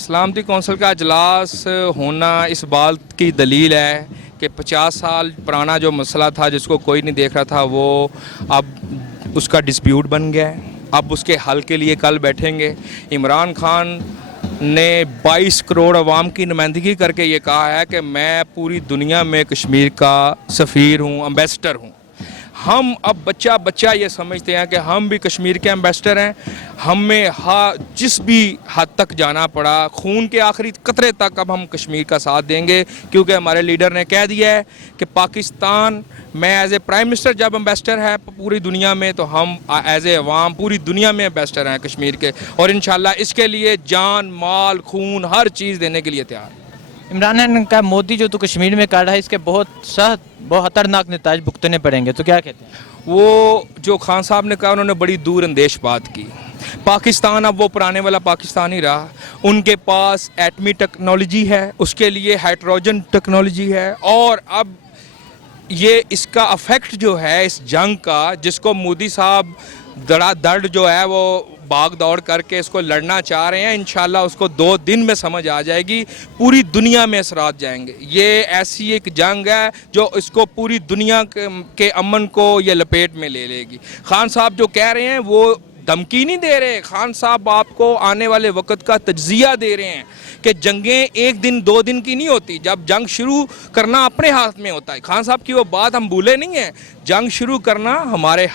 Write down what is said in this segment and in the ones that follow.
सलामती कौंसिल का अजलास होना इस बात की दलील है कि 50 साल पुराना जो मसला था जिसको कोई नहीं देख रहा था वो अब उसका डिस्प्यूट बन गया है। अब उसके हल के लिए कल बैठेंगे। इमरान खान ने 22 करोड़ अवाम की नुमाइंदगी करके ये कहा है कि मैं पूरी दुनिया में कश्मीर का सफ़ीर हूँ, एम्बेसडर हूँ। हम अब बच्चा बच्चा ये समझते हैं कि हम भी कश्मीर के एम्बेसडर हैं। हमें जिस भी हद तक जाना पड़ा, खून के आखिरी कतरे तक अब हम कश्मीर का साथ देंगे, क्योंकि हमारे लीडर ने कह दिया है कि पाकिस्तान मैं एज ए प्राइम मिनिस्टर जब एम्बेसडर है पूरी दुनिया में, तो हम एज ए अवाम पूरी दुनिया में एम्बेसडर हैं कश्मीर के, और इंशाल्लाह इसके लिए जान माल खून हर चीज़ देने के लिए तैयार। इमरान खान का मोदी जो तो कश्मीर में कर रहा है, इसके बहुत खतरनाक नताज भुगतने पड़ेंगे, तो क्या कहते हैं? वो जो खान साहब ने कहा उन्होंने बड़ी दूर अंदेश बात की। पाकिस्तान अब वो पुराने वाला पाकिस्तान ही रहा। उनके पास एटमी टेक्नोलॉजी है, उसके लिए हाइड्रोजन टेक्नोलॉजी है, और अब ये इसका अफेक्ट जो है इस जंग का, जिसको मोदी साहब धड़ाधड़ जो है वो भाग दौड़ करके इसको लड़ना चाह रहे हैं, इंशाल्लाह उसको 2 दिन में समझ आ जाएगी। पूरी दुनिया में असरात जाएंगे। ये ऐसी एक जंग है जो इसको पूरी दुनिया के अमन को ये लपेट में ले लेगी। खान साहब जो कह रहे हैं वो धमकी नहीं दे रहे। खान साहब आपको आने वाले वक्त का तज्जिया दे रहे हैं कि जंगें 1 दिन 2 दिन की नहीं होती। जब जंग शुरू करना अपने हाथ में होता है। खान साहब की वो बात हम भूले नहीं हैं। जंग शुरू करना हमारे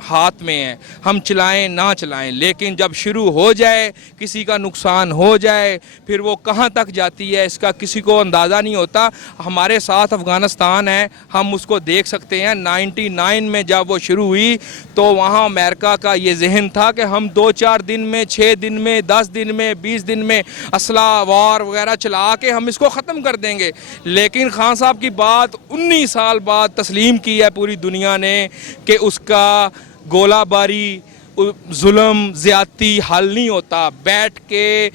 हाथ में है, हम चलाएं ना चलाएं, लेकिन जब शुरू हो जाए, किसी का नुकसान हो जाए, फिर वो कहां तक जाती है इसका किसी को अंदाज़ा नहीं होता। हमारे साथ अफ़गानिस्तान है, हम उसको देख सकते हैं। 99 में जब वो शुरू हुई तो वहां अमेरिका का ये जहन था कि हम 2-4 दिन में, 6 दिन में, 10 दिन में, 20 दिन में असला वार वगैरह चला के हम इसको ख़त्म कर देंगे। लेकिन खान साहब की बात 19 साल बाद तस्लीम की है पूरी दुनिया ने कि उसका गोलाबारी, जुल्म, ज़्यादती हल नहीं होता। बैठ के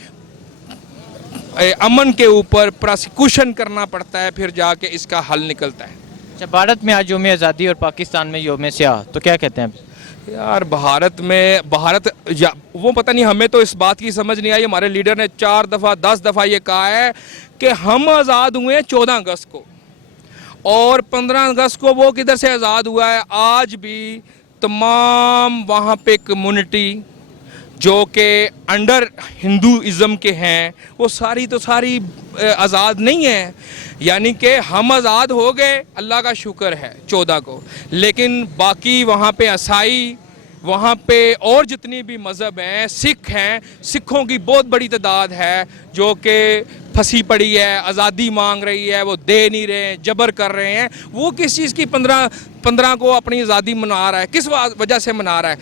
अमन के ऊपर प्रोसिक्यूशन करना पड़ता है, फिर जाके इसका हल निकलता है। अच्छा, भारत में आज यौम आज़ादी और पाकिस्तान में यौम स्याह, तो क्या कहते हैं आप? यार भारत वो पता नहीं, हमें तो इस बात की समझ नहीं आई। हमारे लीडर ने 4 दफ़ा 10 दफ़ा ये कहा है कि हम आज़ाद हुए 14 अगस्त को, और 15 अगस्त को वो किधर से आज़ाद हुआ है। आज भी तमाम वहाँ पे कम्युनिटी जो कि अंडर हिंदूइज़म के हैं वो सारी आज़ाद नहीं है। यानी कि हम आज़ाद हो गए, अल्लाह का शुक्र है 14 को, लेकिन बाकी वहाँ पे ईसाई, वहाँ पे और जितनी भी मज़हब हैं, सिख हैं, सिखों की बहुत बड़ी तादाद है जो कि फंसी पड़ी है, आज़ादी मांग रही है, वो दे नहीं रहे, जबर कर रहे हैं। वो किस चीज़ की 15 को अपनी आज़ादी मना रहा है, किस वजह से मना रहा है?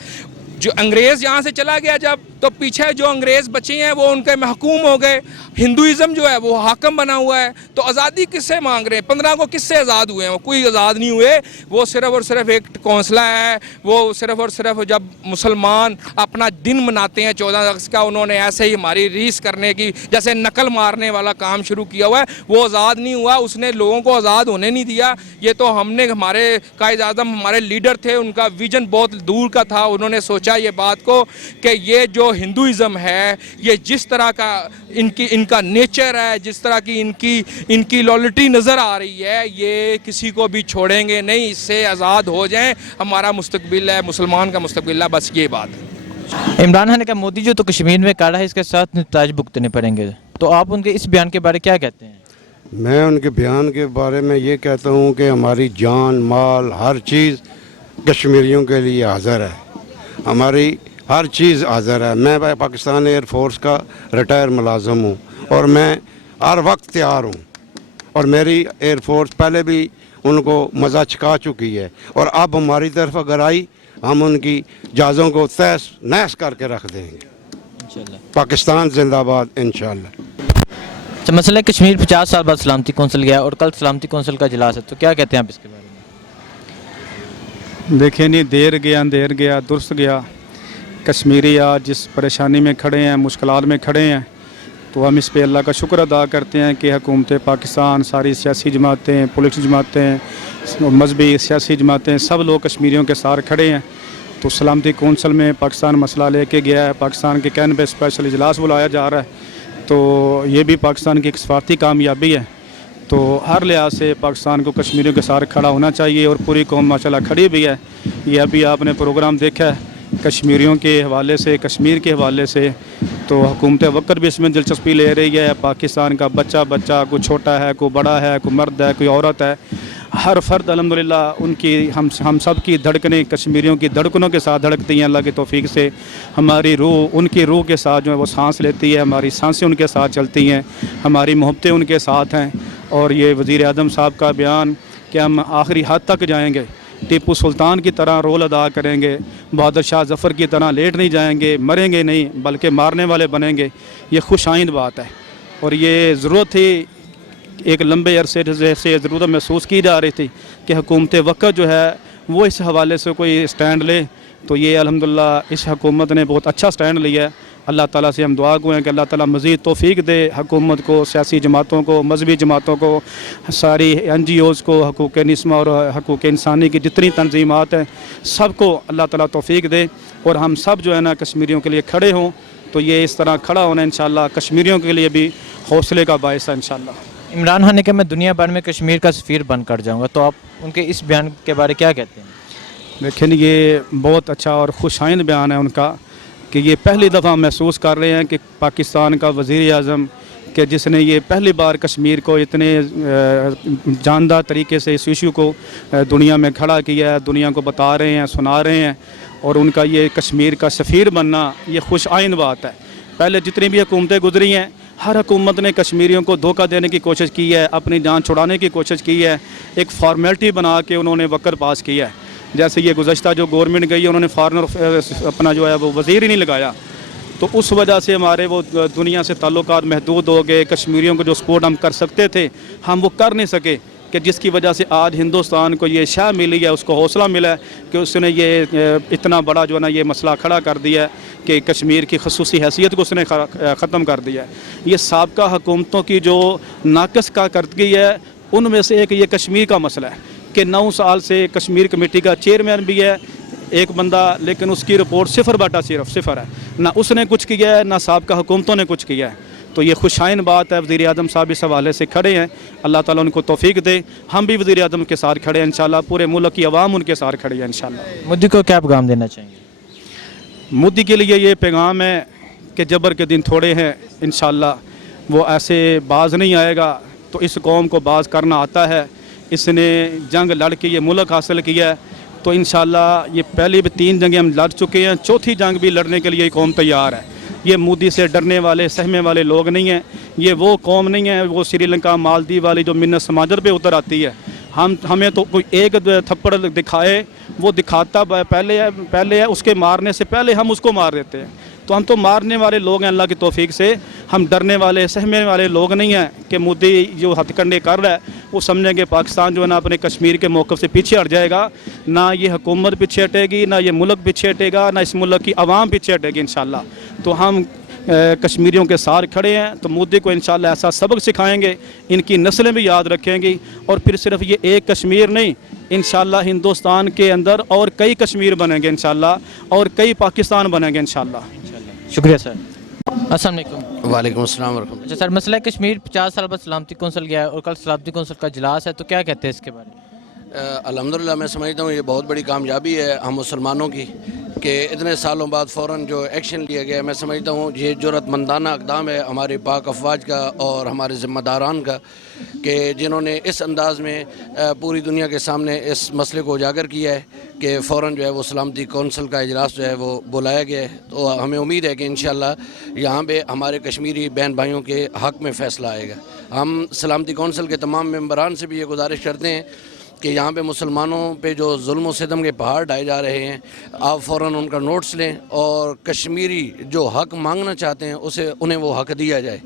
जो अंग्रेज़ यहाँ से चला गया जब, तो पीछे जो अंग्रेज़ बचे हैं वो उनके महकूम हो गए। हिंदुइज़्म जो है वो हाकम बना हुआ है। तो आज़ादी किससे मांग रहे हैं? 15 को किससे आज़ाद हुए हैं? वो कोई आज़ाद नहीं हुए। वो सिर्फ़ और सिर्फ एक कौंसला है। वो सिर्फ़ और सिर्फ जब मुसलमान अपना दिन मनाते हैं 14 अगस्त का, उन्होंने ऐसे ही हमारी रीस करने की, जैसे नकल मारने वाला काम शुरू किया हुआ है। वो आज़ाद नहीं हुआ, उसने लोगों को आज़ाद होने नहीं दिया। ये तो हमने, हमारे कायद-ए-आज़म हमारे लीडर थे, उनका विजन बहुत दूर का था। उन्होंने सोचा ये बात को कि ये जो हिंदुइज़्म है, ये जिस तरह का इनका नेचर है, जिस तरह की इनकी लॉयल्टी नज़र आ रही है, ये किसी को भी छोड़ेंगे नहीं। इससे आज़ाद हो जाएं, हमारा मुस्तकबिल है, मुसलमान का मुस्तकबिल है, बस ये बात है। इमरान खान ने कहा मोदी जो तो कश्मीर में कर रहा है इसके साथ नताज भुगतने पड़ेंगे, तो आप उनके इस बयान के बारे में क्या कहते हैं? मैं उनके बयान के बारे में ये कहता हूँ कि हमारी जान माल हर चीज़ कश्मीरियों के लिए हाज़िर है। हमारी हर चीज़ हाज़िर है। मैं पाकिस्तान एयर फोर्स का रिटायर मुलाज़म हूँ और मैं हर वक्त तैयार हूँ, और मेरी एयर फोर्स पहले भी उनको मज़ा चुका चुकी है, और अब हमारी तरफ अगर आई हम उनकी जहाज़ों को तहस नहस करके रख देंगे इंशाल्लाह। पाकिस्तान जिंदाबाद इंशाल्लाह। अच्छा, मसला कश्मीर 50 साल बाद सलामती कौंसिल गया और कल सलामती कौंसिल का इजलास है, तो क्या कहते हैं आप इसके बारे में? देखिए नहीं, देर गया अंधेर गया दुरुस्त गया। कश्मीरी आज जिस परेशानी में खड़े हैं, मुश्किलात में खड़े हैं, तो हम इस पे अल्लाह का शुक्र अदा करते हैं कि हुकूमत पाकिस्तान, सारी सियासी जमातें, पॉलिटिक्स जमातें, मजहबी सियासी जमातें, सब लोग कश्मीरियों के साथ खड़े हैं। तो सलामती कौंसिल में पाकिस्तान मसला लेके गया है। पाकिस्तान के कहने पे स्पेशल इजलास बुलाया जा रहा है। तो ये भी पाकिस्तान की एक सफारती कामयाबी है। तो हर लिहाज से पाकिस्तान को कश्मीरियों के साथ खड़ा होना चाहिए और पूरी कौम माशाल्लाह खड़ी भी है। ये अभी आपने प्रोग्राम देखा है कश्मीरियों के हवाले से, कश्मीर के हवाले से, तो हुकूमत वक्त भी इसमें दिलचस्पी ले रही है। पाकिस्तान का बच्चा कोई छोटा है, कोई बड़ा है, कोई मर्द है, कोई औरत है, हर फर्द अल्हम्दुलिल्लाह उनकी हम सब की धड़कनें कश्मीरियों की धड़कनों के साथ धड़कती हैं। अल्लाह की तौफीक से हमारी रूह उनकी रूह के साथ जो है वो सांस लेती है, हमारी सांसें उनके साथ चलती हैं, हमारी मोहब्बतें उनके साथ हैं। और ये वज़ीर आज़म साहब का बयान कि हम आखिरी हद तक जाएंगे, टीपू सुल्तान की तरह रोल अदा करेंगे, बहादुर शाह ज़फ़र की तरह लेट नहीं जाएंगे, मरेंगे नहीं बल्कि मारने वाले बनेंगे, ये खुशाइंद बात है। और ये ज़रूरत थी, एक लंबे अरसे से ज़रूरत महसूस की जा रही थी कि हुकूमत वक्त जो है वो इस हवाले से कोई स्टैंड ले। तो ये अल्हम्दुलिल्लाह इस हुकूमत ने बहुत अच्छा स्टैंड लिया है। अल्लाह ताला से हम दुआ गो हैं कि अल्लाह ताला मज़ीद तौफीक दे हुकूमत को, सियासी जमातों को, मजहबी जमातों को, सारी NGOs को, हकूक़ निस्मा और हकूक़ इंसानी की जितनी तंजीमात हैं सबको अल्लाह ताला तौफीक दे और हम सब जो है ना कश्मीरियों के लिए खड़े हों। तो ये इस तरह खड़ा होना इंशाअल्लाह कश्मीरियों के लिए भी हौसले का बायस है इंशाअल्लाह। इमरान खान ने कहा मैं दुनिया भर में कश्मीर का सफ़ीर बन कर जाऊँगा, तो आप उनके इस बयान के बारे क्या कहते हैं? लेकिन ये बहुत अच्छा और खुशाइंद बयान है उनका कि ये पहली दफ़ा महसूस कर रहे हैं कि पाकिस्तान का वज़ीर आज़म कि जिसने ये पहली बार कश्मीर को इतने जानदार तरीके से इस इशू को दुनिया में खड़ा किया है, दुनिया को बता रहे हैं, सुना रहे हैं। और उनका ये कश्मीर का सफ़ीर बनना ये खुश आइन बात है। पहले जितनी भी हुकूमतें गुजरी हैं हर हुकूमत ने कश्मीरियों को धोखा देने की कोशिश की है, अपनी जान छुड़ाने की कोशिश की है, एक फॉर्मेलिटी बना के उन्होंने वक़्त पास किया है। जैसे ये गुज़श्ता जो गवर्नमेंट गई है उन्होंने फॉरनर अपना जो है वो वज़ीर ही नहीं लगाया, तो उस वजह से हमारे वो दुनिया से ताल्लुकात महदूद हो गए। कश्मीरियों को जो सपोर्ट हम कर सकते थे हम वो कर नहीं सके, कि जिसकी वजह से आज हिंदुस्तान को ये शाह मिली है, उसको हौसला मिला है कि उसने ये इतना बड़ा जो है ना ये मसला खड़ा कर दिया है कि कश्मीर की खसूसी हैसियत को उसने ख़त्म कर दिया है। ये साबका हुकूमतों की जो नाकस का करदगी है उनमें से एक ये कश्मीर का मसला है कि 9 साल से कश्मीर कमेटी का चेयरमैन भी है एक बंदा, लेकिन उसकी रिपोर्ट 0/0 है। ना उसने कुछ किया है ना साबका हुकूमतों ने कुछ किया है। तो ये खुशाइन बात है। वज़ीर आज़म साहब इस हवाले से खड़े हैं, अल्लाह ताला उनको तौफीक दे। हम भी वज़ीर आज़म के साथ खड़े हैं इंशाल्लाह, पूरे मुल्क की आवाम उनके साथ खड़ी है इंशाल्लाह। मोदी को क्या पैगाम देना चाहेंगे? मोदी के लिए ये पैगाम है कि जबर के दिन थोड़े हैं, इंशाल्लाह वो ऐसे बाज नहीं आएगा। तो इस कौम को बाज करना आता है, इसने जंग लड़ के ये मुल्क हासिल किया है। तो इंशाल्लाह ये पहले भी 3 जंगें हम लड़ चुके हैं, चौथी जंग भी लड़ने के लिए कौम तैयार है। ये मोदी से डरने वाले सहमे वाले लोग नहीं हैं, ये वो कौम नहीं है वो श्रीलंका मालदीव वाली जो मिन्नत समाजर पे उतर आती है। हमें तो कोई एक थप्पड़ दिखाए, वो दिखाता पहले है, उसके मारने से पहले हम उसको मार देते हैं। तो हम तो मारने वाले लोग हैं अल्लाह की तौफीक से, हम डरने वाले सहमे वाले लोग नहीं हैं कि मोदी जो हथकंडे कर रहा है वो समझेंगे पाकिस्तान जो है ना अपने कश्मीर के मौक़िफ़ से पीछे हट जाएगा। ना ये हुकूमत पीछे हटेगी, ना ये मुल्क पीछे हटेगा, ना इस मुल्क की आवाम पीछे हटेगी इंशाल्लाह। तो हम कश्मीरियों के साथ खड़े हैं। तो मोदी को इंशाल्लाह ऐसा सबक सिखाएंगे, इनकी नस्लें भी याद रखेंगी। और फिर सिर्फ ये एक कश्मीर नहीं, इंशाल्लाह हिंदुस्तान के अंदर और कई कश्मीर बनेंगे इंशाल्लाह, और कई पाकिस्तान बनेंगे इंशाल्लाह। शुक्रिया सर। अस्सलाम वालेकुम। वालेकुम अस्सलाम वरहमतुल्लाह। अच्छा सर, मसला है कश्मीर 50 साल बाद सलामती कौंसिल गया है और कल सलामती कौंसिल का इजलास है, तो क्या कहते हैं इसके बारे में? अल्हम्दुलिल्लाह मैं समझता हूँ ये बहुत बड़ी कामयाबी है हम मुसलमानों की कि इतने सालों बाद फ़ौरन जो एक्शन लिया गया है। मैं समझता हूँ ये जुर्रतमंदाना इक़दाम है हमारे पाक अफवाज का और हमारे ज़िम्मेदारान का कि जिन्होंने इस अंदाज़ में पूरी दुनिया के सामने इस मसले को उजागर किया है कि फ़ौरन जो है वो सलामती कौंसिल का इजलास जो है वो बुलाया गया है। तो हमें उम्मीद है कि इंशाअल्लाह यहाँ पे हमारे कश्मीरी बहन भाइयों के हक़ में फ़ैसला आएगा। हम सलामती कौंसिल के तमाम मेंबरान से भी ये गुजारिश करते हैं कि यहाँ पे मुसलमानों पे जो जुल्म व सितम के पहाड़ ढाए जा रहे हैं, आप फ़ौरन उनका नोट्स लें और कश्मीरी जो हक़ मांगना चाहते हैं उन्हें वो हक़ दिया जाए।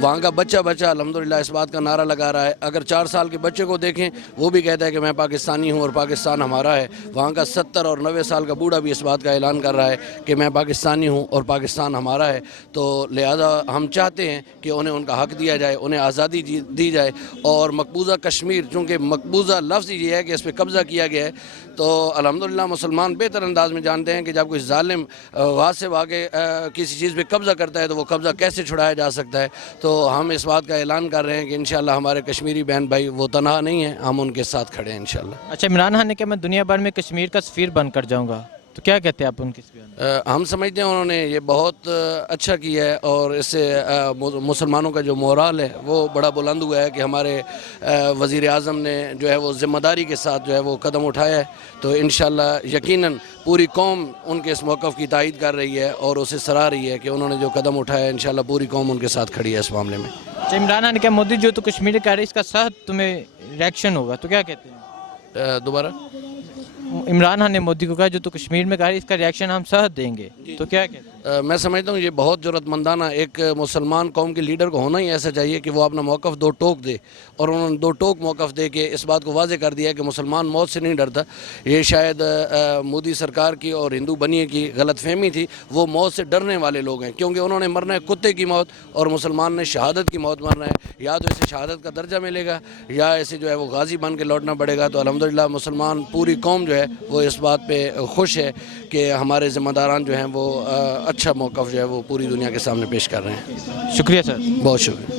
وہاں کا بچہ الحمدللہ اس بات کا نعرہ لگا رہا ہے. اگر 4 سال کے بچے کو دیکھیں وہ بھی کہتا ہے کہ میں پاکستانی ہوں اور پاکستان ہمارا ہے. وہاں کا 70 اور 90 سال کا بوڑھا بھی اس بات کا اعلان کر رہا ہے کہ میں پاکستانی ہوں اور پاکستان ہمارا ہے. تو لہذا ہم چاہتے ہیں کہ انہیں ان کا حق دیا جائے, انہیں آزادی دی جائے. اور مقبوضہ کشمیر, چونکہ مقبوضہ لفظ یہ ہے کہ اس پہ قبضہ کیا گیا ہے, تو الحمدللہ مسلمان بہتر انداز میں جانتے ہیں کہ جب کوئی ظالم غاصب آگے کسی چیز پہ قبضہ کرتا ہے تو وہ قبضہ کیسے چھڑایا جا سکتا ہے. تو ہم اس بات کا اعلان کر رہے ہیں کہ انشاءاللہ ہمارے کشمیری بہن بھائی وہ تنہا نہیں ہیں, ہم ان کے ساتھ کھڑے ہیں انشاءاللہ. اچھا, عمران خان نے کہا میں دنیا بھر میں کشمیر کا سفیر بن کر جاؤں گا, تو کیا کہتے ہیں آپ ان کی اس بیان میں؟ ہم سمجھتے ہیں انہوں نے یہ بہت اچھا کیا ہے, اور اس سے مسلمانوں کا جو مورال ہے وہ بڑا بلند ہوا ہے کہ ہمارے وزیر اعظم نے جو ہے وہ ذمہ داری کے ساتھ جو ہے وہ قدم اٹھایا ہے. تو انشاءاللہ یقیناً پوری قوم ان کے اس موقف کی تائید کر رہی ہے اور اسے سراہ رہی ہے کہ انہوں نے جو قدم اٹھایا ہے, انشاءاللہ پوری قوم ان کے ساتھ کھڑی ہے اس معاملے میں. اچھا, عمران خان نے کہا مودی جو تو کشمیر کا ہے اس کا سخت تمہیں ریئیکشن ہوگا, تو کیا کہتے ہیں؟ دوبارہ عمران خان نے مودی کو کہا جو تو کشمیر میں کہا ہے اس کا ریئیکشن ہم سخت دیں گے, تو کیا کہتے ہیں؟ میں سمجھتا ہوں یہ بہت جرأت مندانہ ایک مسلمان قوم کے لیڈر کو ہونا ہی ایسا چاہیے کہ وہ اپنا موقف دو ٹوک دے, اور انہوں نے دو ٹوک موقف دے کے اس بات کو واضح کر دیا کہ مسلمان موت سے نہیں ڈرتا. یہ شاید مودی سرکار کی اور ہندو بنیے کی غلط فہمی تھی. وہ موت سے ڈرنے والے لوگ ہیں, کیونکہ انہوں نے مرنا ہے کتے کی موت اور مسلمان نے شہادت کی موت مرنا ہے. یا تو اسے شہادت کا درجہ ملے گا یا اسے جو ہے وہ غازی بن کے لوٹنا پڑے گا. تو الحمدللہ مسلمان پوری قوم جو ہے وہ اس بات پہ خوش ہے کہ ہمارے ذمہ داران جو ہیں وہ اچھا موقف جو ہے وہ پوری دنیا کے سامنے پیش کر رہے ہیں. شکریہ سر. بہت شکریہ.